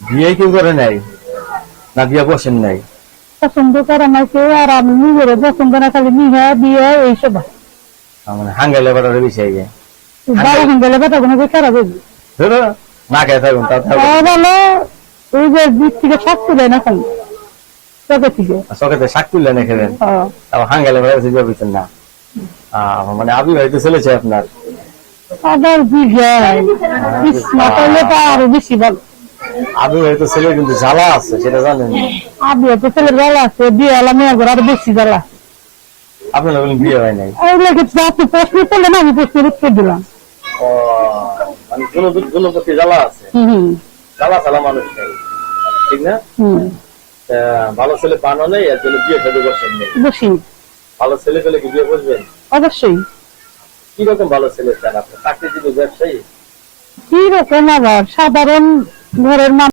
বিয়ে কেউ করে নাই না বিয়ে বসেন নাই? পছন্দ করে না কেউ, আর আমি নিজের পছন্দ না, খালি বিয়ে বিয়ে এইসব। মানে হাঙ্গাইলে বাটারে বেশি আগে বাবা গেলে বেটা কোনো বেচারা বুঝি না খেয়ে থাকুন বলে ওই যে দিক থেকে থাকতে দেয় না খালি চোখে থেকে চকেতে শাক তুললে না খেবেন, তারপর হাঙ্গাইলে বাটারে বিয়ে বলছেন না। মানে আবি হয়তো চলেছে আপনার আবার বিঘে মাতালে তো আরো বেশি ভালো। আবি হয়তো ছেলে কিন্তু জ্বালা আছে, সেটা জানেন? আবি তো ছেলের জ্বালা আছে, বিয়ে হলাম মেয়ের ঘর আরো বেশি জ্বালা। আপনার বলেন বিয়ে হয় নাই? আপনি প্রশ্ন করলেন, আমি প্রশ্নের উত্তর দিলাম। মানে গুণপতি জ্বালা আছে, জ্বালা চালা মানুষ নেই, ঠিক না? ভালো ছেলে পানো নেই, এর জন্য বিয়ে সাথে বসেন নেই। বসি ভালো ছেলে পেলে কি বিয়ে বসবেন? অবশ্যই। কিরকম ভালো ছেলে চান আপনার? চাকরিজীবী, ব্যবসায়ী? কি রকম আবার সাধারণ ঘরের মানুষ।